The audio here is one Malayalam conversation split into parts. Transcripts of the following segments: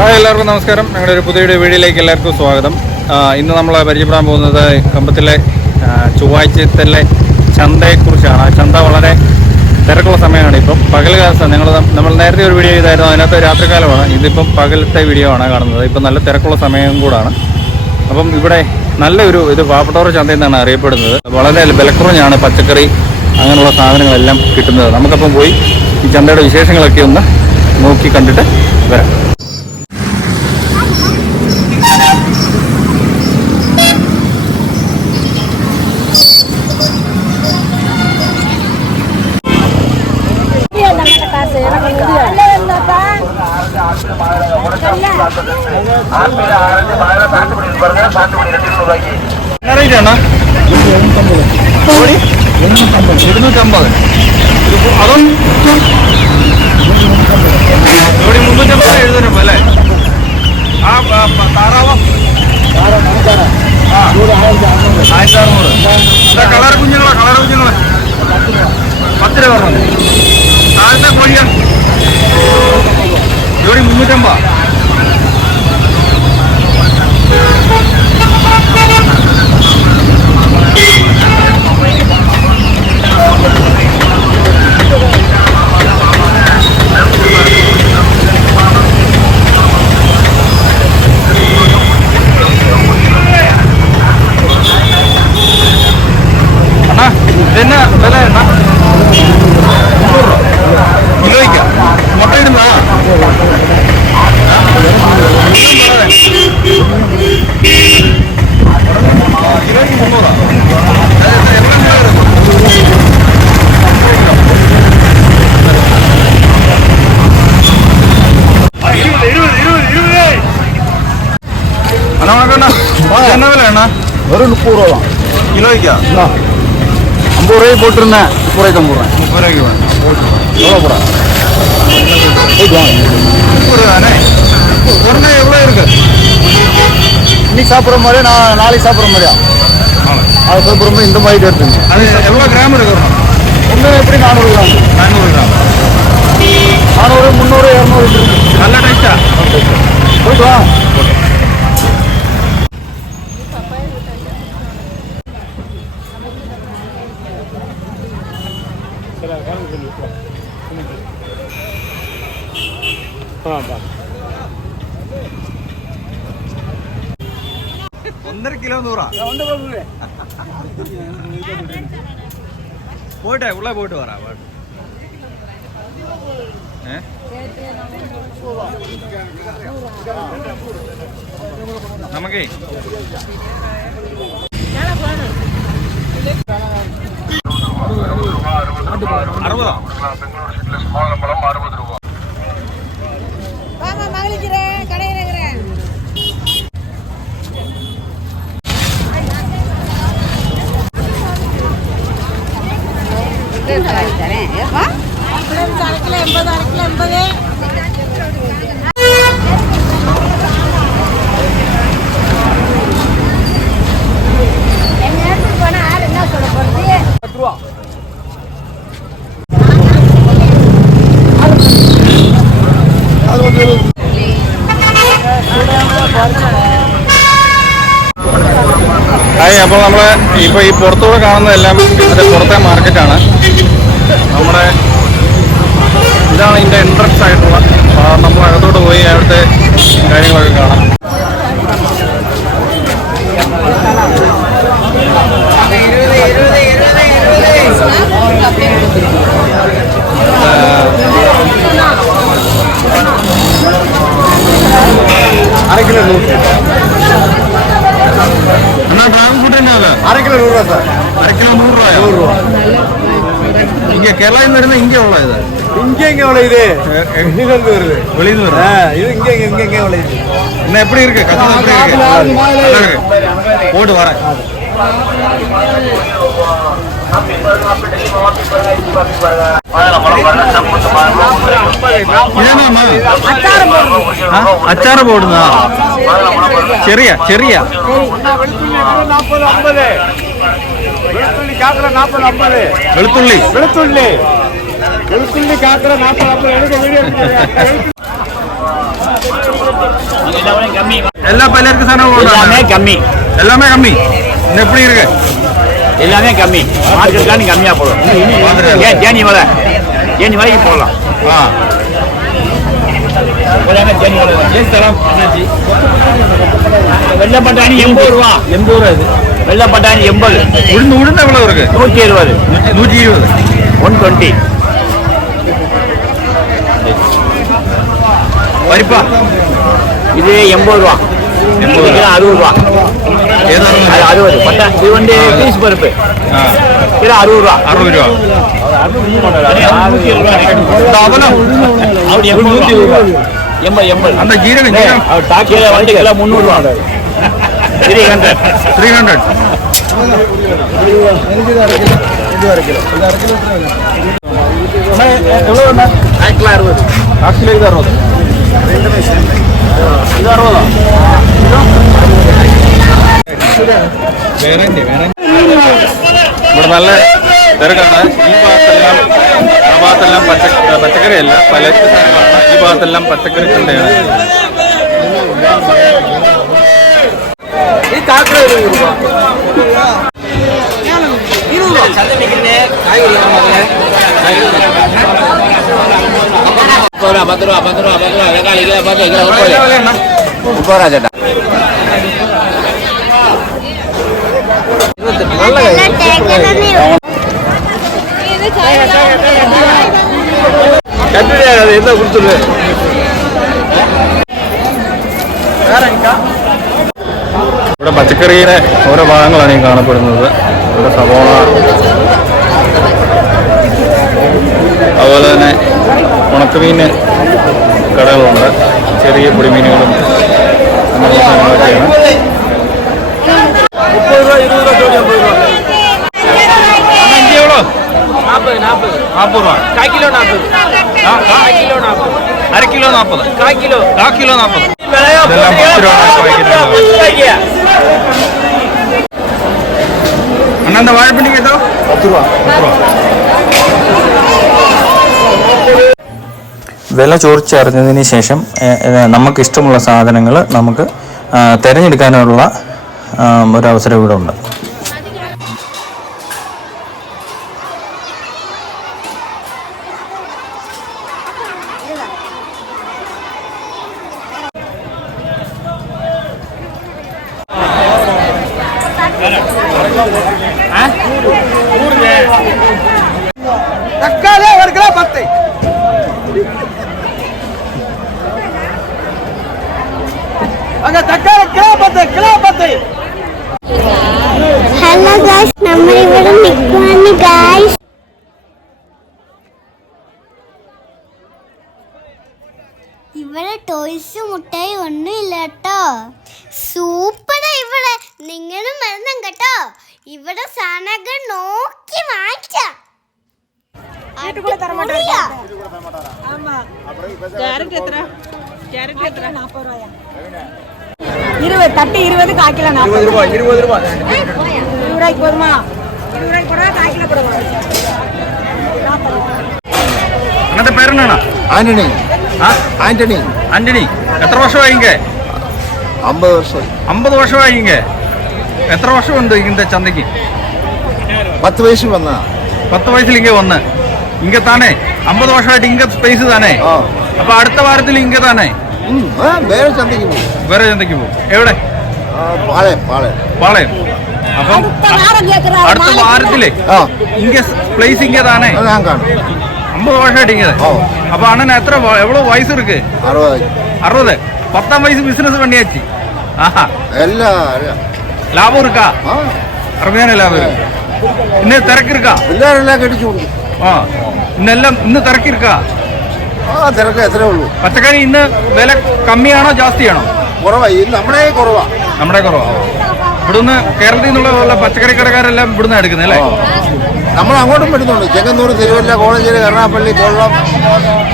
ഹായ്, എല്ലാവർക്കും നമസ്കാരം. ഞങ്ങളുടെ ഒരു പുതിയ വീഡിയോയിലേക്ക് എല്ലാവർക്കും സ്വാഗതം. ഇന്ന് നമ്മൾ പരിചയപ്പെടാൻ പോകുന്നത് കമ്പത്തിലെ ചൊവ്വാഴ്ചത്തിലെ ചന്തയെക്കുറിച്ചാണ്. ചന്ത വളരെ തിരക്കുള്ള സമയമാണ്. ഇപ്പം പകൽ കാലത്താണ്. നമ്മൾ നേരത്തെ ഒരു വീഡിയോ ചെയ്തായിരുന്നു, അതിനകത്ത് രാത്രികാലമാണ്. ഇതിപ്പം പകലത്തെ വീഡിയോ ആണ് കാണുന്നത്. ഇപ്പം നല്ല തിരക്കുള്ള സമയം കൂടാണ്. അപ്പം ഇവിടെ നല്ലൊരു പാവപ്പെട്ടവരുടെ ചന്ത എന്നാണ് അറിയപ്പെടുന്നത്. വളരെ വിലക്കുറഞ്ഞാണ് പച്ചക്കറി അങ്ങനെയുള്ള സാധനങ്ങളെല്ലാം കിട്ടുന്നത്. നമുക്കപ്പം പോയി ഈ ചന്തയുടെ വിശേഷങ്ങളൊക്കെ ഒന്ന് നോക്കി കണ്ടിട്ട് വരാം. അതും ഇവിടെ 350 എഴുതുന്നപ്പോ അല്ലേ? ആ താറാവോ 1600. കളർ കുഞ്ഞുങ്ങളെ 10 രൂപ പറഞ്ഞു. താഴത്തെ കോഴിയാ ഇവിടെ 350. എന്നാ വില എന്നാ കിലോയ്ക്ക് മുട്ടയിടുന്ന കിലോയ്ക്ക് 300. என்ன விலை அண்ணா? வெறும் 30 ரூபா தான் கிலோய்க்கா? 50 ரூபாய்க்கு போட்டுருந்தேன். 30 ரூபாய்க்கு 50 ரூபாய்க்கு வேணும். எவ்வளோ போடா? 30 தானே? உடனே எவ்வளோ இருக்கு? இன்னைக்கு சாப்பிட்ற மாதிரியா நாளைக்கு சாப்பிட்ற மாதிரியா? அது சாப்பிட்ற இந்த மாதிரி எடுத்துங்க. அது எவ்வளோ கிராம் இருக்கு? ஒன்று எப்படி 400 கிராம். 400 கிராம். 400, 300, 200 நல்ல டேஸ்டா? போயிட்டு வா. ഒന്നര കിലോ 100. പോയിട്ടെ ഉള്ള പോയിട്ട് പറ. നമുക്കേ 60. അപ്പോൾ നമ്മൾ ഇപ്പോൾ ഈ പുറത്തൂടെ കാണുന്നതെല്ലാം ഇതിൻ്റെ പുറത്തെ മാർക്കറ്റാണ്. നമ്മുടെ ഇതാണ് ഇതിൻ്റെ എൻട്രൻസ് ആയിട്ടുള്ള. നമ്മൾ അകത്തോട്ട് പോയി അവിടുത്തെ കാര്യങ്ങളൊക്കെ കാണാം. അര കിലോ 100 രൂപ സാർ. 1 കിലോ 100 രൂപ. இங்கே கேரளாவில் இருந்து இங்கே உள்ள இது இங்கே உழையுது. எங்கிருந்து வருது? வெளியிருந்து வருது. இது இங்கே உழையுது. என்ன எப்படி இருக்கு? போட்டு வரேன். അച്ചാറ് പോടുന്നതാ? ചെറിയ വെളുത്തുള്ളി കാക്കറ 40. எல்லா பல்லருக்கு சாதனம் கம்மி எல்லாமே கம்மி. இன்னும் எப்படி இருக்கு? எல்லாமே கம்மி. மார்க்கெட்டுக்கான கம்மியாக போடும். தேனி வலை போடலாம். வெள்ளை பட்டாணி 80 ரூபா. 80 ரூபா இது. வெள்ளை பட்டாணி 80. உளுந்து எவ்வளவு இருக்கு? 120. 120. 120. பருப்பா இது 80 ரூபா. 60 ரூபா. 60 பட்டா. இது வந்து பீஸ் பருப்பு. இது 60 ரூபா. 60 ரூபா. அந்த ஜீரகம் வண்டி எல்லாம் 300 ரூபா. 300. 300. எவ்வளோ? 60. 60 இது 60. ഇത് 60. ഇവിടെ നല്ല തിരക്കാണ്. ഈ ഭാഗത്തെല്ലാം പച്ചക്കറിയല്ല, പലചരക്ക് സാധനങ്ങളാണ്. ഈ ഭാഗത്തെല്ലാം പച്ചക്കറി ചന്തയാണ്. എന്താ കൊടുത്തുള്ളൂ? ഇവിടെ പച്ചക്കറിയുടെ ഓരോ ഭാഗങ്ങളാണ് ഈ കാണപ്പെടുന്നത്. ഇവിടെ സവോള, അതുപോലെ തന്നെ ഉണക്കമീൻ കടകളുണ്ട്. ചെറിയ പൊടിമീനുകളും അങ്ങനെയുള്ള സാധനങ്ങളൊക്കെയാണ്. 30 രൂപ, 20 രൂപ, 50 രൂപ. ഇഞ്ചി എവ്വളോ? 40 രൂപ. 1 കിലോ 40. 1/2 കിലോ 40. 1/4 കിലോ 40. ഇതെല്ലാം 10 രൂപ പാക്കറ്റ്. അണ്ണാ വാഴപ്പിണ്ടി കേട്ടോ? 10 രൂപ. വില ചോദിച്ചറിഞ്ഞതിന് ശേഷം നമുക്കിഷ്ടമുള്ള സാധനങ്ങൾ നമുക്ക് തിരഞ്ഞെടുക്കാനുള്ള ഒരവസരം ഇവിടെ ഉണ്ട്. தக்காளி 1 கிலோ 10. அங்க தக்காளி கிலோ 10. ഹലോ ഗായ്സ്, നമ്മൾ ഇവിടെ നിൽക്കുവാണ് ഗായ്സ്. ഇവിടെ ടോയ്സ് മുട്ടായി ഒന്നും ഇല്ല കേട്ടോ. സൂപ്പറാ ഇവിടെ. നിങ്ങളും വരണം കേട്ടോ. ഇവിടെ സാധനങ്ങൾ നോക്കി വാങ്ങിക്കാം. ക്യാരറ്റ് എത്ര? 40 രൂപ. 20 തട്ട് 20, 1/4 കിലോ 40 രൂപ. 20 രൂപ. 20 രൂപയ്ക്ക് പോതുമാ? 20 രൂപയ്ക്ക് കൂടെ 1/4 കിലോ കൊടുക്കണം. 40 രൂപ. അങ്ങനത്തെ പേരെന്നാണ്? ആന്റണി. ആന്റണി. എത്ര വർഷമായി ഇങ്ങ? 50 വർഷം. 50 വർഷമായി ഇങ്ങ. എത്ര വർഷമുണ്ട് ഇങ്ങനത്തെ ചന്തയ്ക്ക്? 10 വയസ്സിൽ വന്ന. 10 വയസ്സിൽ ഇങ്ങ വന്ന് ഇങ്ങ താനേ 50 വർഷമായിട്ട് ഇങ്ങ സ്പേസ് താനേ. അപ്പൊ അടുത്ത വാരത്തിൽ ഇങ്ങ താനേ വേറെ ചന്തയ്ക്ക് പോകും. വേറെ ചന്തയ്ക്ക് പോകും. എവിടെ? പാളയം. അപ്പം അടുത്ത വാരത്തിലേ ഇങ്ങ പ്ലേസ് ഇങ്ങ താനേ. ഞാൻ കാണും. 50 வருஷம் இங்க. அப்ப அண்ணன் எவ்வளவு வயசு இருக்கு? 60. 10ஆம் வயசு பிசினஸ் பண்ணியாச்சு. ஆஹா. லாபம் இருக்கா? அருமையான லாபம் இருக்கு. இன்னும் திறக்கு இருக்கா? எல்லாரும் கடிச்சு கொடுக்கும். ഇന്ന് തിരക്കിരിക്കാ? തിരക്ക് എത്രേ ഉള്ളൂ. പച്ചക്കറി ഇന്ന് വില കമ്മിയാണോ ജാസ്തിയാണോ? കുറവാ. നമ്മുടെ കുറവാ. ഇവിടുന്ന് കേരളത്തിൽ നിന്നുള്ള പച്ചക്കറി കടക്കാരെല്ലാം ഇവിടുന്ന് എടുക്കുന്നത് അല്ലേ? നമ്മൾ അങ്ങോട്ടും വരുന്നുണ്ട്. ചെങ്ങന്നൂർ, തിരുവല്ല, കോളഞ്ചേരി, കരുണാപ്പള്ളി, കൊല്ലം,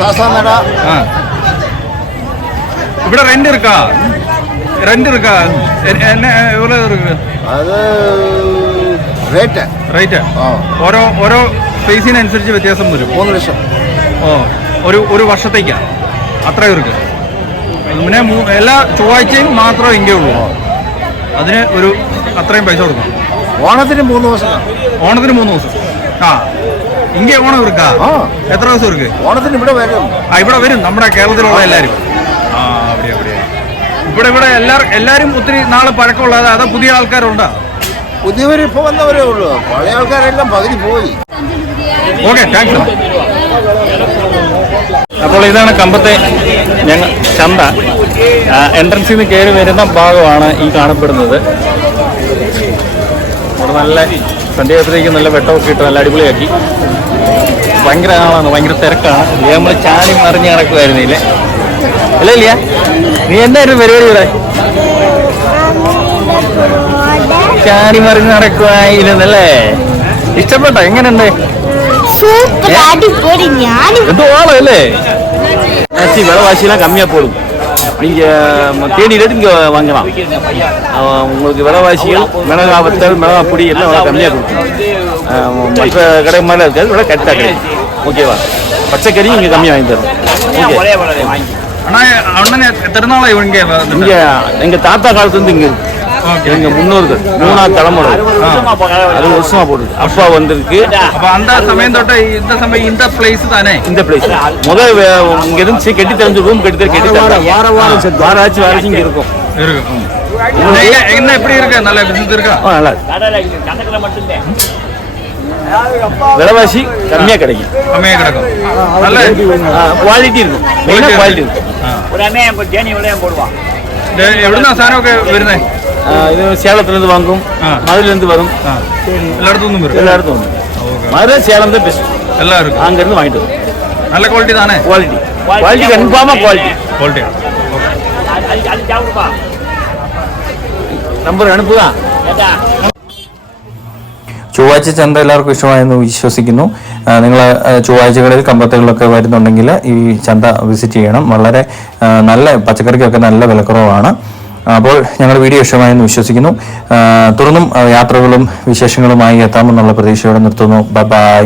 സാസാനട. ഇവിടെ റെന്റ് இருக்கா? என்ன எவ்வளவு இருக்கு? അത് റേറ്റ് ഓരോ സ്പേസിനനുസരിച്ച് വ്യത്യാസം വരും. 3 ലക്ഷം. ഒരു വർഷത്തേക്കാ? അത്ര ഇருக்கு. പിന്നെ എല്ലാ ചൊവ്വാഴ്ചയും മാത്രമേ ഇங்கே ഉള്ളൂ. അതിന് ഒരു അത്രയും പൈസ കൊടുക്കണം. ഓണത്തിന് 3 ദിവസം. ഓണത്തിന് 3 ദിവസം. ആ ഇங்கே ഓണം ഇരിക്കാ. എത്ര ദിവസം ഇருக்கு? ഓണത്തിന് ഇവിടെ വരും. ഇവിടെ വരും നമ്മുടെ കേരളത്തിലുള്ള എല്ലാവരും. ഇവിടെ എല്ലാവരും ഒത്തിരി നാളെ പഴക്കമുള്ളത്. അതോ പുതിയ ആൾക്കാരുണ്ടോ? പുതിയവർ ഇപ്പോൾ വന്നവരേ ഉള്ളൂ. പഴയ ആൾക്കാരെല്ലാം പകുതി പോയി. Okay, thanks. അപ്പോൾ ഇതാണ് കമ്പത്തെ ഞങ്ങൾ ചന്ത. എൻട്രൻസിൽ നിന്ന് കയറി വരുന്ന ഭാഗമാണ് ഈ കാണപ്പെടുന്നത്. അവിടെ നല്ല സന്ധ്യയായപ്പോഴത്തേക്ക് നല്ല വെട്ടമൊക്കെ ഇട്ട് നല്ല അടിപൊളിയാക്കി. ഭയങ്കര ആളാണ്, ഭയങ്കര തിരക്കാണ്. നമ്മൾ ചാടി മറിഞ്ഞ് നടക്കുമായിരുന്നില്ലേ? അല്ലേ ഇല്ല? നീ എന്തായിരുന്നു പരിപാടി ഇവിടെ? ചാടി മറിഞ്ഞ് നടക്കുവായിരുന്നല്ലേ? ഇഷ്ടപ്പെട്ടോ? എങ്ങനെയുണ്ട്? എന്തോ ആളല്ലേ? விலைவாசியெல்லாம் கம்மியாக போடும். நீங்கள் தேடிட்டு இங்கே வாங்கலாம். உங்களுக்கு விலைவாசிகள் மிளகா வத்தல் மிளகா பொடி எல்லாம் விலை கம்மியாக கொடுக்கும். மற்ற கடை மாதிரிலாம் இருக்காது, விலை கரெக்டாக கிடைக்கும். ஓகேவா? பச்சைக்கறியும் இங்கே கம்மியாக வாங்கி தரும். அண்ணன் எத்தனை நாளா இவங்க இங்கே எங்கள் தாத்தா காலத்துலேருந்து இங்கே இருக்கு. எங்க முன்னோர்கள் 3ஆவது தலைமுறை 60 வருஷமா போடுது. அப்பா வந்திருக்கு. அப்ப அந்த சமயம் தொட்ட இந்த சமயம் இந்த பிளேஸ் தானே? இந்த பிளேஸ் முதல் இங்க இருந்து கெட்டி தெரிஞ்ச ரூம் கெட்டி வாராச்சு இங்க இருக்கும். என்ன எப்படி இருக்கு? நல்ல பிசினஸ் இருக்கா? நல்லா விலைவாசி கம்மியா கிடைக்கும். கம்மியா கிடைக்கும். நல்ல குவாலிட்டி இருக்கும். மெயினா குவாலிட்டி இருக்கும். എവിടുന്നാ സാധനമൊക്കെ വരുന്നേ? ഇത് சேலத்துலேருந்து வாங்கும், மதுரையிலேருந்து வரும். எல்லாയിടത്തും വരും. எல்லாയിടത്തുம் வரும். மதுரை சேலம் தான் பெஸ்ட். எல்லாருக்கும் அங்கேருந்து வாங்கிட்டு வரும். நல்ல குவாலிட்டி தானே? குவாலிட்டி கன்ஃபார்மாக குவாலிட்டி. നമ്പർ അനുപ്പുക. ചൊവ്വാഴ്ച ചന്ത എല്ലാവർക്കും ഇഷ്ടമായെന്ന് വിശ്വസിക്കുന്നു. നിങ്ങൾ ചൊവ്വാഴ്ചകളിൽ കമ്പത്തുകളിലൊക്കെ വരുന്നുണ്ടെങ്കിൽ ഈ ചന്ത വിസിറ്റ് ചെയ്യണം. വളരെ നല്ല പച്ചക്കറിക്കൊക്കെ നല്ല വിലക്കുറവാണ്. അപ്പോൾ ഞങ്ങളുടെ വീഡിയോ ഇഷ്ടമായെന്ന് വിശ്വസിക്കുന്നു. തുടർന്നും യാത്രകളും വിശേഷങ്ങളുമായി എത്താമെന്നുള്ള പ്രതീക്ഷയോടെ നിർത്തുന്നു. ബൈ.